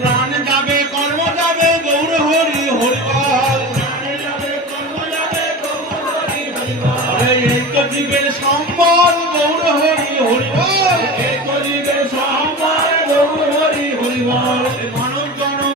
প্রাণ যাবে কর্ম যাবে গৌর হরি হরিবল। এই তো জীবের সম্বল গৌর হরি হরিবল। এই তো জীবের সম্বল গৌর হরি হরিবল।